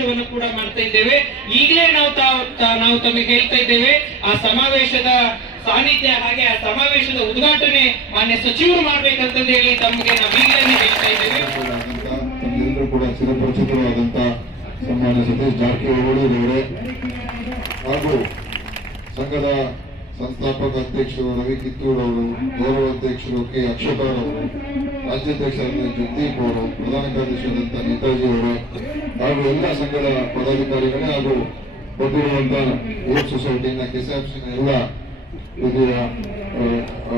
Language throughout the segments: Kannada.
ಸಮಾವೇಶವನ್ನು ಕೂಡ ಮಾಡ್ತಾ ಇದ್ದೇವೆ. ಈಗಲೇ ನಾವು ನಾವು ತಮಗೆ ಹೇಳ್ತಾ ಇದ್ದೇವೆ, ಆ ಸಮಾವೇಶದ ಸಾನ್ನಿಧ್ಯ ಹಾಗೆ ಆ ಸಮಾವೇಶದ ಉದ್ಘಾಟನೆ ಮಾನ್ಯ ಸಚಿವರು ಮಾಡ್ಬೇಕಂತ ಹೇಳಿ ತಮಗೆ ನಾವು ಈಗಲೇ ಹೇಳ್ತಾ ಇದ್ದೇವೆ. ಕೂಡ ಸನ್ಮಾನ್ಯ ಸತೀಶ್ ಜಾರಕಿಹೊಳಿ ಹಾಗೂ ಸಂಘದ ಸಂಸ್ಥಾಪಕ ಅಧ್ಯಕ್ಷರು ರವಿ ಕಿತ್ತೂರು ಅವರು ಗೌರವ ಅಧ್ಯಕ್ಷರು ಕೆ. ಅಕ್ಷತಾರ್ ಅವರು ರಾಜ್ಯಾಧ್ಯಕ್ಷರಾದ ಜಗದೀಪ್ ಅವರು ಪ್ರಧಾನ ಕಾರ್ಯದರ್ಶಿಯಾದಂತಹ ನೇತಾಜಿ ಅವರು ಹಾಗೂ ಎಲ್ಲ ಸಂಘದ ಪದಾಧಿಕಾರಿಗಳೇ ಹಾಗೂ ಕೊಟ್ಟಿರುವಂತಹ ಯೂತ್ ಸೊಸೈಟಿನ ಕೆಸಿಆರ್ಸಿನ ಎಲ್ಲ ಆ,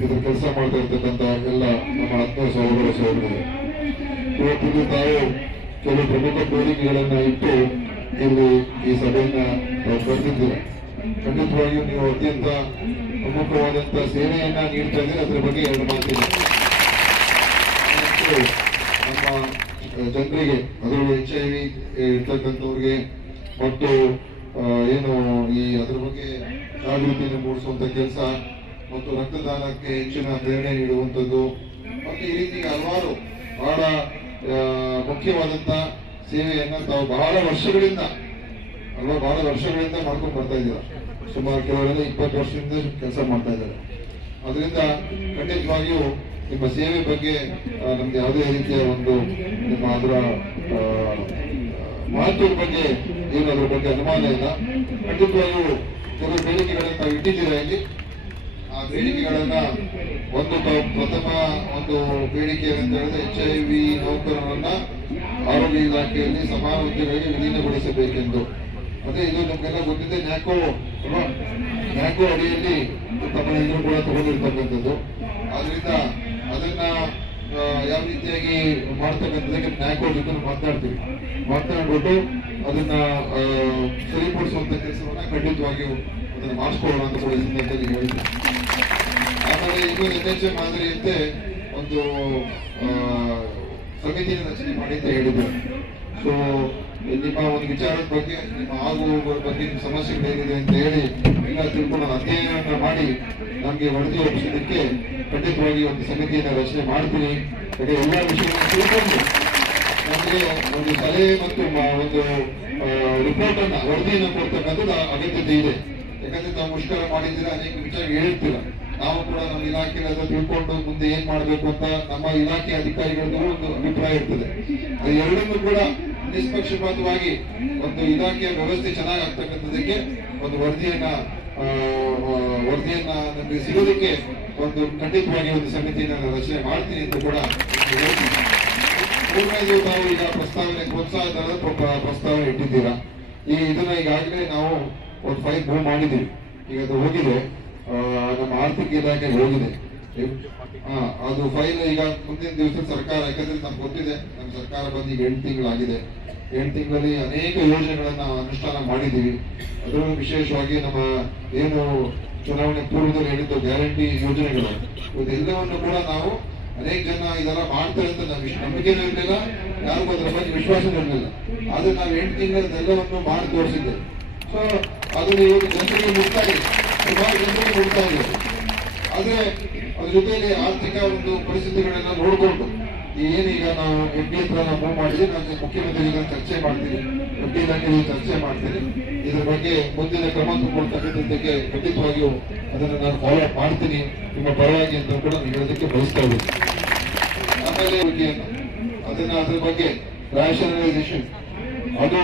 ಇದ್ರ ಕೆಲಸ ಮಾಡ್ತಾ ಇರ್ತಕ್ಕಂಥ ಎಲ್ಲ ನಮ್ಮ ಆತ್ಮೀಯ ಸಹೋದರ ಸಹೋದರರು ಇವತ್ತಿಗೆ ತಾವು ಕೆಲವು ಪ್ರಮುಖ ಬೇಡಿಕೆಗಳನ್ನ ಇಟ್ಟು ಇಲ್ಲಿ ಈ ಸಭೆಯನ್ನ ತಾವು ಖಂಡಿತವಾಗಿಯೂ ನೀವು ಅತ್ಯಂತ ಪ್ರಮುಖವಾದಂತಹ ಸೇವೆಯನ್ನ ನೀಡ್ತಾ ಇದ್ದೀರಿ. ಅದರ ಬಗ್ಗೆ ಎರಡು ಮಾತಿದೆ. ನಮ್ಮ ಜನರಿಗೆ, ಅದರಲ್ಲೂ ಎಚ್ ಐ ವಿ ಇರ್ತಕ್ಕಂಥವ್ರಿಗೆ, ಮತ್ತು ಏನು ಈ ಅದ್ರ ಬಗ್ಗೆ ಜಾಗೃತಿಯನ್ನು ಮೂಡಿಸುವಂತ ಕೆಲಸ, ಮತ್ತು ರಕ್ತದಾನಕ್ಕೆ ಹೆಚ್ಚಿನ ಪ್ರೇರಣೆ ನೀಡುವಂಥದ್ದು, ಮತ್ತು ಈ ರೀತಿ ಹಲವಾರು ಬಹಳ ಮುಖ್ಯವಾದಂಥ ಸೇವೆಯನ್ನ ತಾವು ಬಹಳ ವರ್ಷಗಳಿಂದ ಅಲ್ವಾ ಬಹಳ ವರ್ಷಗಳಿಂದ ಮಾಡ್ಕೊಂಡು ಬರ್ತಾ ಇದ್ದೀರಾ? ಸುಮಾರು ಕೆಲವರಿಂದ ಇಪ್ಪತ್ತು ವರ್ಷದಿಂದ ಕೆಲಸ ಮಾಡ್ತಾ ಇದ್ದಾರೆ. ಅದರಿಂದ ಖಂಡಿತವಾಗಿಯೂ ನಿಮ್ಮ ಸೇವೆ ಬಗ್ಗೆ ನಮ್ಗೆ ಯಾವುದೇ ರೀತಿಯ ಒಂದು, ನಿಮ್ಮ ಅದರ ಮಹತ್ವದ ಬಗ್ಗೆ ಏನು ಅದ್ರ ಬಗ್ಗೆ ಅನುಮಾನ ಇಲ್ಲ. ಖಂಡಿತವಾಗಿಯೂ ಕೆಲವು ಬೇಡಿಕೆಗಳನ್ನ ಇಟ್ಟಿದ್ದೀರಾ ಇಲ್ಲಿ? ಆ ಬೇಡಿಕೆಗಳನ್ನ ಒಂದು ಪ್ರಥಮ ಒಂದು ಬೇಡಿಕೆ ಅಂತ ಹೇಳಿದ್ರೆ ಎಚ್ ಐ ವಿ ನೌಕರರನ್ನ ಆರೋಗ್ಯ ಇಲಾಖೆಯಲ್ಲಿ ಸಮಾನ ವಿಲೀನಗೊಳಿಸಬೇಕೆಂದು. ಅದೇ, ಇದು ನಮ್ಗೆಲ್ಲ ಗೊತ್ತಿದೆ, ನ್ಯಾಕೋ ಅಲ್ವಾ ನ್ಯಾಕೋ ಅಡಿಯಲ್ಲಿ ತಮ್ಮ ಹೆಸರು ಕೂಡ ತಗೊಂಡಿರ್ತಕ್ಕಂಥದ್ದು. ಆದ್ರಿಂದ ಅದನ್ನ ಯಾವ ರೀತಿಯಾಗಿ ಮಾಡ್ತಕ್ಕಂಥದ್ದಕ್ಕೆ ನ್ಯಾಕೋ ಜೊತೆ ಮಾತಾಡ್ತೀವಿ. ಮಾತನಾಡ್ಬಿಟ್ಟು ಅದನ್ನ ಸರಿಪಡಿಸುವಂತ ಕೆಲಸವನ್ನ ಖಂಡಿತವಾಗಿಯೂ ಅದನ್ನ ಮಾಡಿಸ್ಕೊಳ್ಳೋಣ ಅಂತ ಕೂಡ ಈ ಸಂದರ್ಭದಲ್ಲಿ ಆಮೇಲೆ ಇದು ಎನ್ ಎಚ್ ಎಂ ಮಾದರಿಯಂತೆ ಒಂದು ಸಮಿತಿಯನ್ನು ರಚನೆ ಮಾಡಿ ಅಂತ ಹೇಳಿದ್ರು. ಸೊ ನಿಮ್ಮ ಒಂದು ವಿಚಾರದ ಬಗ್ಗೆ, ನಿಮ್ಮ ಆಗು ಬಗ್ಗೆ ನಿಮ್ಮ ಸಮಸ್ಯೆಗಳೇನಿದೆ ಅಂತ ಹೇಳಿ ಎಲ್ಲ ತಿಳ್ಕೊಂಡು ಅಧ್ಯಯನವನ್ನು ಮಾಡಿ, ನಮಗೆ ವರದಿ ಒಪ್ಪಿಸೋದಕ್ಕೆ ಖಂಡಿತವಾಗಿ ಒಂದು ಸಮಿತಿಯನ್ನು ರಚನೆ ಮಾಡ್ತೀನಿ. ಅದೇ ಎಲ್ಲ ವಿಷಯಗಳನ್ನು ತಿಳ್ಕೊಂಡು ನಮಗೆ ಒಂದು ಸಲಹೆ ಮತ್ತು ಒಂದು ರಿಪೋರ್ಟನ್ನು, ವರದಿಯನ್ನು ಕೊಡ್ತಕ್ಕಂಥದ್ದು ಅಗತ್ಯತೆ ಇದೆ. ಯಾಕಂದ್ರೆ ನಾವು ಮುಷ್ಕರ ಮಾಡಿದ್ದೀರ, ಅನೇಕ ವಿಚಾರ ಹೇಳಿರ್ತೀರ ನಾವು ಕೂಡ ನಮ್ಮ ಇಲಾಖೆ ಎಲ್ಲ ತಿಳ್ಕೊಂಡು ಮುಂದೆ ಏನ್ ಮಾಡಬೇಕು ಅಂತ ನಮ್ಮ ಇಲಾಖೆ ಅಧಿಕಾರಿಗಳಿಗೂ ಒಂದು ಅಭಿಪ್ರಾಯ ಇರ್ತದೆ. ಅದು ಎರಡನ್ನೂ ಕೂಡ ನಿಷ್ಪಕ್ಷಪಾತವಾಗಿ ಒಂದು ಇಲಾಖೆಯ ವ್ಯವಸ್ಥೆ ಚೆನ್ನಾಗಿ ಆಗ್ತಕ್ಕಂಥದಕ್ಕೆ ಒಂದು ವರದಿಯನ್ನ ವರದಿಯನ್ನ ನಮಗೆ ಸಿಗೋದಕ್ಕೆ ಒಂದು ಖಂಡಿತವಾಗಿ ಒಂದು ಸಮಿತಿಯನ್ನು ನಾನು ರಚನೆ ಮಾಡ್ತೀನಿ ಅಂತ ಕೂಡ ಮೂರನೇದು ನಾವು ಈಗ ಪ್ರಸ್ತಾವನೆ ಪ್ರೋತ್ಸಾಹ ಪ್ರಸ್ತಾವನೆ ಇಟ್ಟಿದ್ದೀರಾ? ಈ ಇದನ್ನ ಈಗಾಗಲೇ ನಾವು ಒಂದು ಫೈಲ್ ಮೂವ್ ಮಾಡಿದ್ದೀವಿ. ಈಗ ಅದು ಹೋಗಿದೆ. ನಮ್ಮ ಆರ್ಥಿಕ ಇಲಾಖೆಗೆ ಹೋಗಿದೆ. ಅದು ಫೈಲ್ ಈಗ ಮುಂದಿನ ದಿವಸ ಸರ್ಕಾರ, ಯಾಕಂದ್ರೆ ನಮ್ಗೆ ಗೊತ್ತಿದೆ, ನಮ್ಮ ಸರ್ಕಾರ ಬಂದು ಈಗ ಎಂಟು ತಿಂಗಳಾಗಿದೆ. ಎಂಟು ತಿಂಗಳಲ್ಲಿ ಅನೇಕ ಯೋಜನೆಗಳನ್ನ ಅನುಷ್ಠಾನ ಮಾಡಿದ್ದೀವಿ. ಅದರಲ್ಲೂ ವಿಶೇಷವಾಗಿ ನಮ್ಮ ಏನು ಚುನಾವಣೆ ಪೂರ್ವದಲ್ಲಿ ಹೇಳಿದ್ದು ಗ್ಯಾರಂಟಿ ಯೋಜನೆಗಳು. ಇದೆಲ್ಲವನ್ನು ಕೂಡ ನಾವು ಅನೇಕ ಜನ ಇದೆಲ್ಲ ಮಾಡ್ತಾರೆ ಅಂತ ನಮ್ಗೆ ನಂಬಿಕೆ ಇರಲಿಲ್ಲ. ಯಾರಿಗೂ ಅದರ ಬಗ್ಗೆ ವಿಶ್ವಾಸ ಇರಲಿಲ್ಲ. ಆದ್ರೆ ನಾವು ಎಂಟು ತಿಂಗಳದೆಲ್ಲವನ್ನು ಮಾಡಿ ತೋರಿಸಿದ್ದೆ ಸೊ ಅದನ್ನು ಇವಾಗ ಜನರಿಗೆ ಮುಟ್ತಾ ಇದೆ. ಸುಮಾರು ಜನರಿಗೆ ಆದ್ರೆ ಅದ್ರ ಜೊತೆಯಲ್ಲಿ ಆರ್ಥಿಕ ಒಂದು ಪರಿಸ್ಥಿತಿಗಳನ್ನ ನೋಡಿಕೊಂಡು ಏನೀಗ ನಾವು ಎಂ ಪಿ ಹತ್ರ ಮೂವ್ ಮಾಡಿದ್ವಿ ನಾನು ಮುಖ್ಯಮಂತ್ರಿ ಚರ್ಚೆ ಮಾಡ್ತೀನಿ ಎಂ ಚರ್ಚೆ ಮಾಡ್ತೀನಿ ಇದ್ರ ಬಗ್ಗೆ ಮುಂದಿನ ಕ್ರಮ ತಗೊಳ್ತಕ್ಕಂಥದ್ದಕ್ಕೆ ಖಂಡಿತವಾಗಿಯೂ ಅದನ್ನು ನಾನು ಫಾಲೋ ಅಪ್ ಮಾಡ್ತೀನಿ. ನಿಮ್ಮ ಪರವಾಗಿ ಅಂತ ಕೂಡ ನಾನು ಹೇಳೋದಕ್ಕೆ ಬಯಸ್ತಾ ಇದ್ದೀನಿ. ಆಮೇಲೆ ಅದನ್ನು ಅದ್ರ ಬಗ್ಗೆ ರ್ಯಾಷನಲೈಸೇಷನ್ ಅದು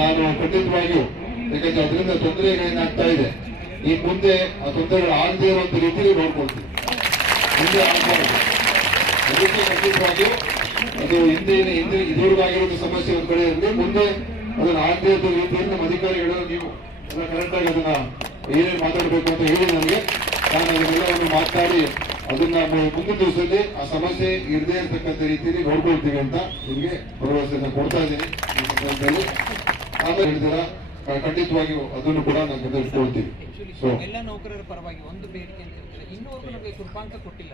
ನಾನು ಖಂಡಿತವಾಗಿಯೂ ಯಾಕಂದ್ರೆ ಅದರಿಂದ ತೊಂದರೆಗಳೇನಾಗ್ತಾ ಇದೆ, ಈ ಮುಂದೆ ಆ ತೊಂದರೆಗಳು ಆಗದೇ ಇರುವಂತ ರೀತಿಯಲ್ಲಿ ನೋಡ್ಕೊಳ್ತೀವಿ. ಮುಂದೆ ಆಗ್ಬಾರ್ದು ಅದು ಹಿಂದೆ ಹಿಂದೆ ಇದುವರೆಗಾಗಿರೋ ಸಮಸ್ಯೆ ಒಂದು ಕಡೆ ಇರಲಿ ಮುಂದೆ ಅದನ್ನು ಆಗದೇ ರೀತಿಯಲ್ಲಿ ನಮ್ಮ ಅಧಿಕಾರಿಗಳು ನೀವು ಅದನ್ನ ಕರೆಕ್ಟ್ ಆಗಿ ಅದನ್ನ ಏನೇನು ಮಾತಾಡಬೇಕು ಅಂತ ಹೇಳಿ ನನಗೆ ನಾನು ಅದನ್ನೆಲ್ಲವನ್ನು ಮಾತಾಡಿ ಅದನ್ನ ಮುಂದಿನ ದಿವಸದಲ್ಲಿ ಆ ಸಮಸ್ಯೆ ಇರದೇ ಇರತಕ್ಕಂಥ ರೀತಿಯಲ್ಲಿ ನೋಡ್ಕೊಳ್ತೀವಿ ಅಂತ ನಿಮಗೆ ಭರವಸೆಯನ್ನು ಕೊಡ್ತಾ ಇದ್ದೀನಿ ಈ ಆಮೇಲೆ ಹೇಳಿದಾರ ಖಂಡಿತವಾಗಿಯೂ ಅದನ್ನು ಕೂಡ ನಾನು ಗಮನಿಸ್ಕೊಳ್ತೀವಿ ಸೊ ಎಲ್ಲ ನೌಕರರ ಪರವಾಗಿ ಒಂದು ಬೇಡಿಕೆ ಅಂತ ಹೇಳ್ತಾರೆ. ಇನ್ನೂವರೆಗೂ ನಮಗೆ ಕೃಪಾಂಕ ಕೊಟ್ಟಿಲ್ಲ.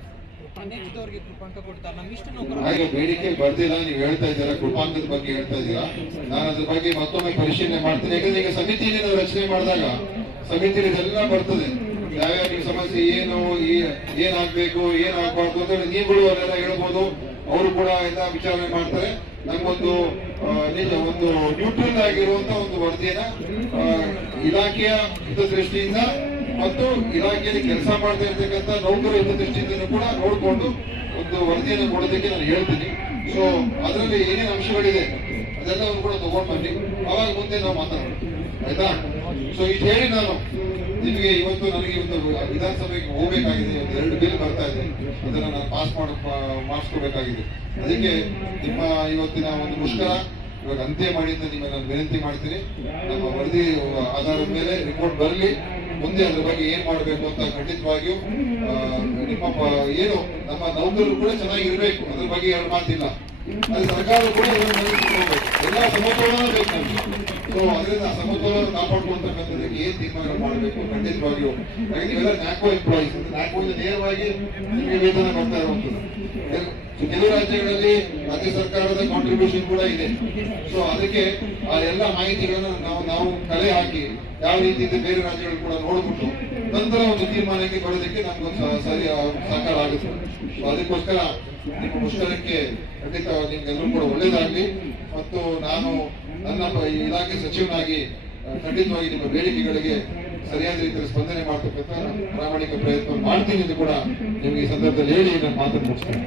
ಅನೇಕದವರಿಗೆ ಕೃಪಾಂಕ ಕೊಡ್ತಾರೆ ನಮ್ಮ ಇಷ್ಟು ನೌಕರರು ಹಾಗೆ ಬೇಡಿಕೆ ಬರ್ತಿಲ್ಲ ನೀವು ಹೇಳ್ತಾ ಇದ್ದೀರಾ ಕೃಪಾಂಕದ ಬಗ್ಗೆ ಹೇಳ್ತಾ ಇದ್ದೀರಾ? ನಾನು ಅದ್ರ ಬಗ್ಗೆ ಮತ್ತೊಮ್ಮೆ ಪರಿಶೀಲನೆ ಮಾಡ್ತೀನಿ. ಯಾಕಂದ್ರೆ ಈಗ ಸಮಿತಿಯಲ್ಲಿ ನಾವು ರಚನೆ ಮಾಡಿದಾಗ ಸಮಿತಿಯಲ್ಲಿ ಇದೆಲ್ಲ ಬರ್ತದೆ. ಯಾವ್ಯಾವ ಸಮಸ್ಯೆ ಏನು ಏನಾಗಬೇಕು, ಏನಾಗ್ಬಾರ್ದು ಅಂತ ಹೇಳಿ ನೀವುಗಳು ಅವರೆಲ್ಲ ಹೇಳ್ಬೋದು. ಅವರು ಕೂಡ ಎಲ್ಲ ವಿಚಾರಣೆ ಮಾಡ್ತಾರೆ. ನಮಗೊಂದು ನಿಜ ಒಂದು ನ್ಯೂಟ್ರಲ್ ಆಗಿರುವಂತ ಒಂದು ವರದಿಯನ್ನ ಇಲಾಖೆಯ ಹಿತದೃಷ್ಟಿಯಿಂದ ಮತ್ತು ಇಲಾಖೆಯಲ್ಲಿ ಕೆಲಸ ಮಾಡ್ತಾ ಇರ್ತಕ್ಕಂಥ ನೌಕರ ಹಿತದೃಷ್ಟಿಯಿಂದ ಕೂಡ ನೋಡಿಕೊಂಡು ಒಂದು ವರದಿಯನ್ನು ಕೊಡೋದಕ್ಕೆ ನಾನು ಹೇಳ್ತೀನಿ. ಸೊ ಅದರಲ್ಲಿ ಏನೇನು ಅಂಶಗಳಿದೆ, ಅದೆಲ್ಲವನ್ನು ಕೂಡ ತಗೊಂಡು ಬನ್ನಿ. ಅವಾಗ ಮುಂದೆ ನಾವು ಮಾತಾಡೋಣ. ಆಯ್ತಾ? ಸೊ ಇದು ಹೇಳಿ ನಾನು. ಇವತ್ತು ನನಗೆ ಒಂದು ವಿಧಾನಸಭೆಗೆ ಹೋಗಬೇಕಾಗಿದೆ, ಒಂದು ಎರಡು ಬಿಲ್ ಬರ್ತಾ ಇದೆ. ಅದನ್ನ ನಾನು ಪಾಸ್ ಮಾಡ ಮಾಡಿಸ್ಕೋಬೇಕಾಗಿದೆ. ಅದಕ್ಕೆ ನಿಮ್ಮ ಇವತ್ತಿನ ಒಂದು ಮುಷ್ಕರ ಇವಾಗ ಅಂತ್ಯ ಮಾಡಿ ಅಂತ ನಿಮಗೆ ನಾನು ವಿನಂತಿ ಮಾಡ್ತೀನಿ. ನಮ್ಮ ವರದಿ, ಆಧಾರದ ಮೇಲೆ ರಿಪೋರ್ಟ್ ಬರಲಿ. ಮುಂದೆ ಅದ್ರ ಬಗ್ಗೆ ಏನ್ ಮಾಡಬೇಕು ಅಂತ ಖಂಡಿತವಾಗಿಯೂ ನಿಮ್ಮ ಏನು, ನಮ್ಮ ನೌಕರರು ಕೂಡ ಚೆನ್ನಾಗಿರ್ಬೇಕು. ಅದ್ರ ಬಗ್ಗೆ ಎರಡು ಮಾತಿಲ್ಲ. ಸರ್ಕಾರ ಕೂಡ. ಎಲ್ಲ ಸಮತೋಲನ ಬೇಕು ಸಮತೋಲನ ಕಾಪಾಡ್ಕೊಳ್ತಕ್ಕಂಥದ್ದಕ್ಕೆ ಏನ್ ತೀರ್ಮಾನ ಮಾಡಬೇಕು ಖಂಡಿತವಾಗಿಯೂ. ನೀವೆಲ್ಲ ನ್ಯಾಕೋ ಎಂಪ್ಲಾಯೀಸ್ ನ್ಯಾಕೋ ಇಂದ ನೇರವಾಗಿ ನಿಮಗೆ ವೇತನ ಬರ್ತಾ ಇರುವಂತದ್ದು ಕೆಲ- ಕೆಲವು ರಾಜ್ಯಗಳಲ್ಲಿ ರಾಜ್ಯ ಸರ್ಕಾರದ ಕಾಂಟ್ರಿಬ್ಯೂಷನ್ ಕೂಡ ಇದೆ. ಸೊ ಅದಕ್ಕೆ ಆ ಎಲ್ಲ ಮಾಹಿತಿಗಳನ್ನ ನಾವು ನಾವು ಕಲೆ ಹಾಕಿ ಯಾವ ರೀತಿ ಬೇರೆ ರಾಜ್ಯಗಳು ಕೂಡ ನೋಡ್ಬಿಟ್ಟು ನಂತರ ಒಂದು ತೀರ್ಮಾನಕ್ಕೆ ಬರೋದಕ್ಕೆ ನಮ್ಗೊಂದು ಸರಿ ಸಹಕಾರ ಆಗುತ್ತೆ. ಸೊ ಅದಕ್ಕೋಸ್ಕರ ಮುಷ್ಕರಕ್ಕೆ ಖಂಡಿತ ನಿಮ್ಗೆಲ್ಲರೂ ಕೂಡ ಒಳ್ಳೇದಾಗಲಿ ಮತ್ತು ನಾನು ನನ್ನ ಈ ಇಲಾಖೆ ಸಚಿವನಾಗಿ ಖಂಡಿತವಾಗಿ ನಿಮ್ಮ ಬೇಡಿಕೆಗಳಿಗೆ ಸರಿಯಾದ ರೀತಿಯಲ್ಲಿ ಸ್ಪಂದನೆ ಮಾಡ್ತಕ್ಕಂಥ ಪ್ರಾಮಾಣಿಕ ಪ್ರಯತ್ನ ಮಾಡ್ತೀನಿ ಎಂದು ಕೂಡ ನಿಮಗೆ ಈ ಸಂದರ್ಭದಲ್ಲಿ ಹೇಳಿ, ನಾನು ಮಾತನ್ನು ಮುಗಿಸ್ತೇನೆ.